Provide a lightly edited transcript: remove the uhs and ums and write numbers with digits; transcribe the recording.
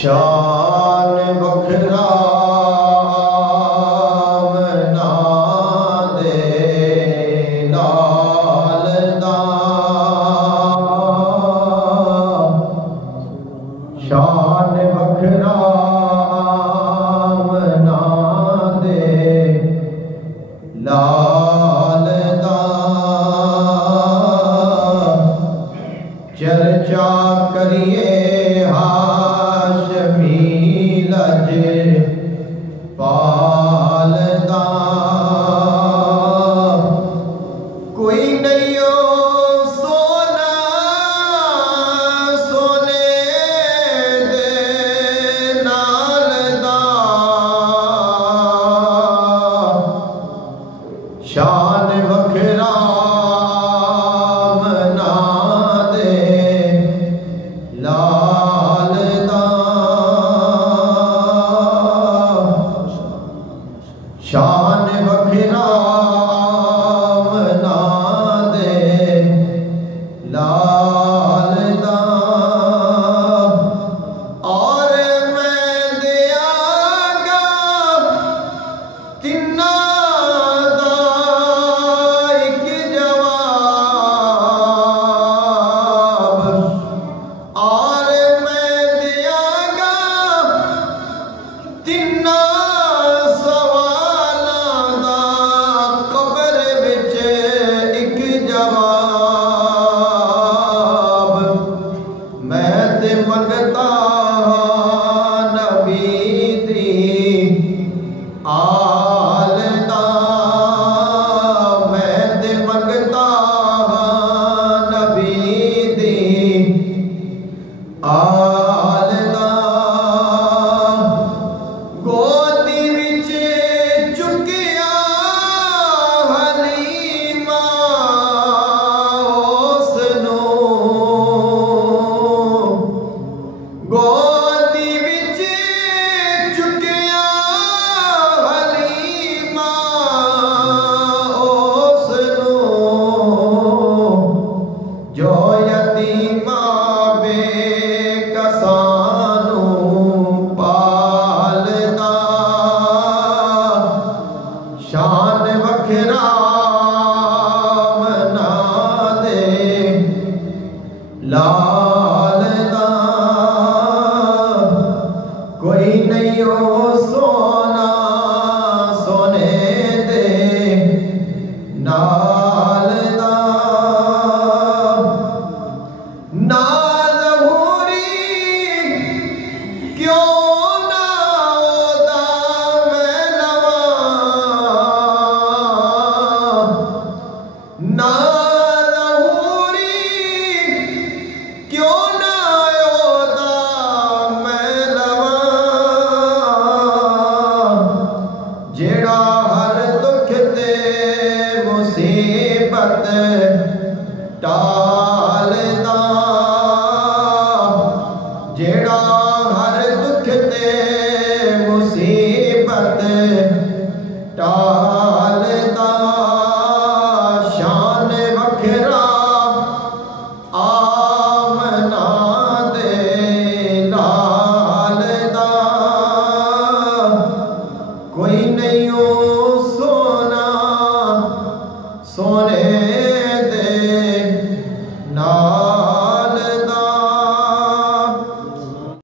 शान बखरा मना दे लाल दा, शान बखरा मना दे लाल दा, चर्चा करिए पालदा। कोई नहीं हो सोना सोने दे नाल दा, शान वखरा मना दे लाल दा, शान वखरा मना दे लाल दा, और मैं दियागा तिन्ना दा एक जवाब, और मैं दियागा तिन्ना मंगता नबी दी आल दा, मैं ते मंगता नबी दी आल दा, गोदी विच चुकिया हलीमा उसनू, गोदी विच चुकिया हलीमा उसनू, जो यतीमा बेकसानू पालदा, शान वखरा मना दे लाल दा, कोई नहीं हो सोना सोने दे नाल दा, नाल हूरी क्यों ना ओदा मैं लवां, नाल हूरी क्यों ना ओदा मैं लवां, जेड़ा हर दुख ते मुसीबत टालदा, जेड़ा हर दुख ते मुसीबत टालदा।